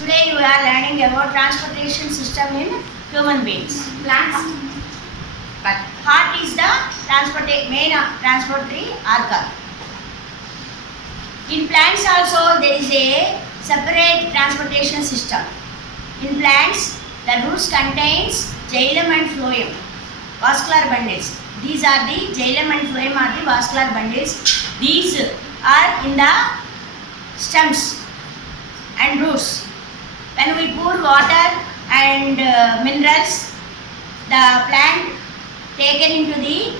Today you are learning about transportation system in human beings. Plants. But heart is the main transportatory organ. In plants also there is a separate transportation system. In plants, the roots contains xylem and phloem, vascular bundles. These are the xylem and phloem are the vascular bundles. These are in the stems and roots. When we pour water and minerals, the plant taken into the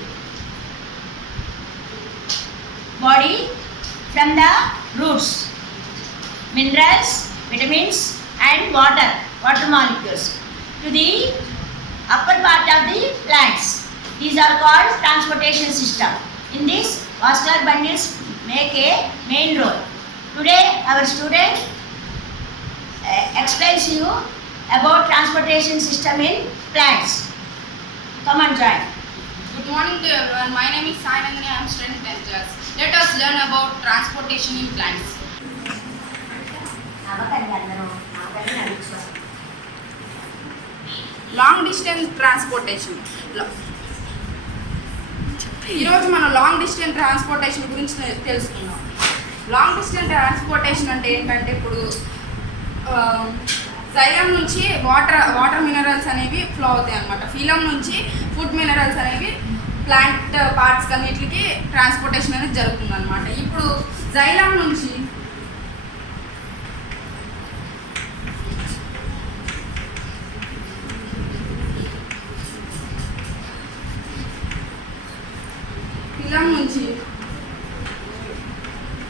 body from the roots. Minerals, vitamins and water molecules to the upper part of the plants. These are called transportation system. In this, vascular bundles make a main role. Today, our student explains you about transportation system in plants. Come and join. Good morning to everyone. My name is Sai Nandini. I am studying 10th class. Let us learn about transportation in plants. Long distance transportation. ఈరోజు మనం long distance transportation గురించి తెలుసుకుందాం. Long distance transportation అంటే ఏంటంటే ఇప్పుడు xylem నుంచి water minerals అనేవి flow అవుతాయి అన్నమాట. ఫిలం నుంచి ఫుడ్ మినరల్స్ అనేవి ప్లాంట్ పార్ట్స్ అన్నిటికి ట్రాన్స్పోర్టేషన్ అనేది జరుగుతుంది అనమాట. ఇప్పుడు జైలం నుంచి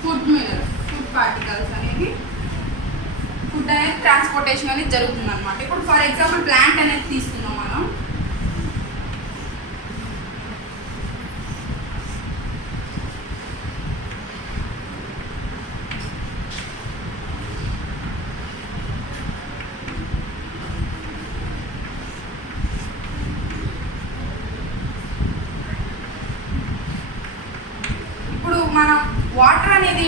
ఫుడ్ పార్టికల్స్ అనేవి ఫుడ్ అనేది ట్రాన్స్పోర్టేషన్ అనేది జరుగుతుంది అనమాట. ఇప్పుడు ఫర్ ఎగ్జాంపుల్ ప్లాంట్ అనేది తీసుకున్నాం మనం. మనం వాటర్ అనేది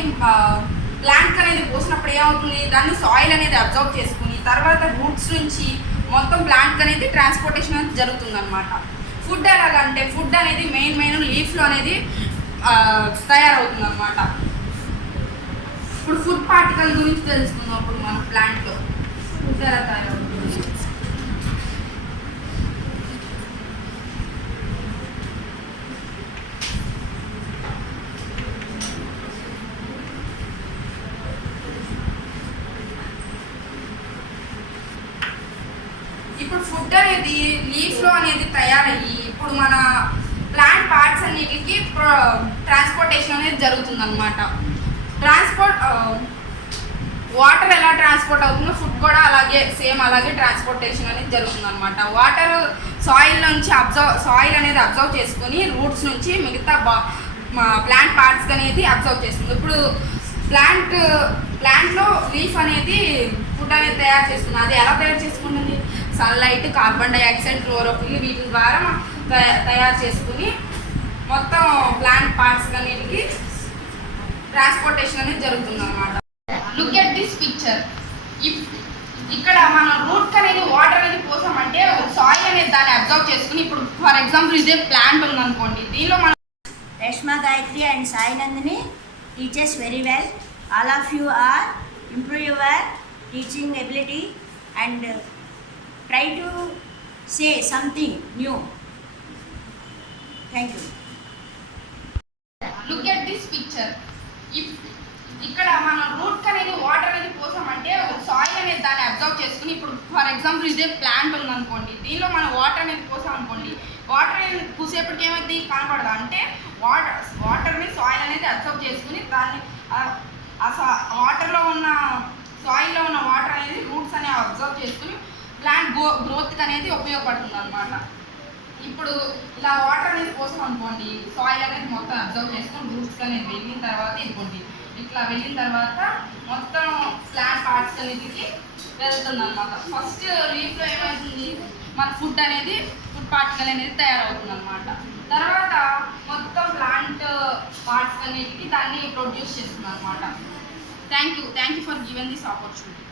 ప్లాంట్ అనేది పోసినప్పుడు ఏమవుతుంది, దాన్ని సాయిల్ అనేది అబ్జర్వ్ చేసుకుని తర్వాత రూట్స్ నుంచి మొత్తం ప్లాంట్ అనేది ట్రాన్స్పోర్టేషన్ అనేది జరుగుతుంది అనమాట. ఫుడ్ ఎలాగంటే ఫుడ్ అనేది మెయిన్ లీఫ్లో అనేది తయారవుతుంది అనమాట. ఇప్పుడు ఫుడ్ పార్టికల్ గురించి తెలుసుకుందాం. ఇప్పుడు మన ప్లాంట్లో ఫుడ్ ఎలా తయారవుతుంది. ఇప్పుడు ఫుడ్ అనేది లీఫ్లో అనేది తయారయ్యి ఇప్పుడు మన ప్లాంట్ పార్ట్స్ అన్నిటికి ట్రాన్స్పోర్టేషన్ అనేది జరుగుతుంది అనమాట. వాటర్ ఎలా ట్రాన్స్పోర్ట్ అవుతుందో ఫుడ్ కూడా అలాగే ట్రాన్స్పోర్టేషన్ అనేది జరుగుతుంది అనమాట. వాటర్ సాయిల్ నుంచి సాయిల్ అనేది అబ్జర్వ్ చేసుకొని రూట్స్ నుంచి మిగతా ప్లాంట్ పార్ట్స్ అనేది అబ్జర్వ్ చేస్తుంది. ఇప్పుడు ప్లాంట్లో లీఫ్ అనేది ఫుడ్ అనేది తయారు చేస్తుంది. అది ఎలా తయారు చేసుకుంటుంది, సన్లైట్, కార్బన్ డైఆక్సైడ్, క్లోరోఫిల్ వీటి ద్వారా తయారు చేసుకుని మొత్తం ప్లాంట్ పార్ట్స్ అన్నిటికి ట్రాన్స్పోర్టేషన్ అనేది జరుగుతుంది అనమాట. Look at this picture. ఇక్కడ మన రూట్ అనేది వాటర్ అనేది పోసామంటే సాయిల్ అనేది దాన్ని అబ్జర్వ్ చేసుకుని ఇప్పుడు ఫర్ ఎగ్జాంపుల్ ఇదే ప్లాంట్ ఉందనుకోండి, దీనిలో మనం Reshma Gayatri and Sai Nandini teaches very well. All of you are improve your teaching ability and try to say something new. Thank you. Look at this picture. ఇక్కడ మన route అనేది water అనేది పోసామంటే soil అనేది దాన్ని observe చేసుకుని ఇప్పుడు for example ఇదే plant ఉందనుకోండి, దీనిలో మనం వాటర్ అనేది పోసామనుకోండి, వాటర్ అనేది పూసేపటికి ఏమైంది కనపడదు అంటే వాటర్ని సాయిల్ అనేది అబ్జర్వ్ చేసుకుని దాన్ని వాటర్లో ఉన్న సాయిల్లో ఉన్న వాటర్ అనేది రూట్స్ అనేవి అబ్జర్వ్ చేసుకుని ప్లాంట్ గ్రోత్కి అనేది ఉపయోగపడుతుంది అనమాట. ఇప్పుడు ఇలా వాటర్ అనేది పోసాం అనుకోండి, సాయిల్ అనేది మొత్తం అబ్జర్వ్ చేసుకొని రూట్స్కి అనేది వెళ్ళిన తర్వాత ఇదిగోండి ఇట్లా వెళ్ళిన తర్వాత మొత్తం ప్లాంట్ పార్ట్స్ అన్నిటికి వెళ్తుంది అనమాట. ఫస్ట్ లీఫ్లో ఏమవుతుంది, మన ఫుడ్ పార్టికల్ అనేది తయారవుతుంది అనమాట. తర్వాత మొత్తం ప్లాంట్ పార్ట్స్ అన్నిటికి దాన్ని ప్రొడ్యూస్ చేస్తుంది అనమాట. Thank you for given this opportunity.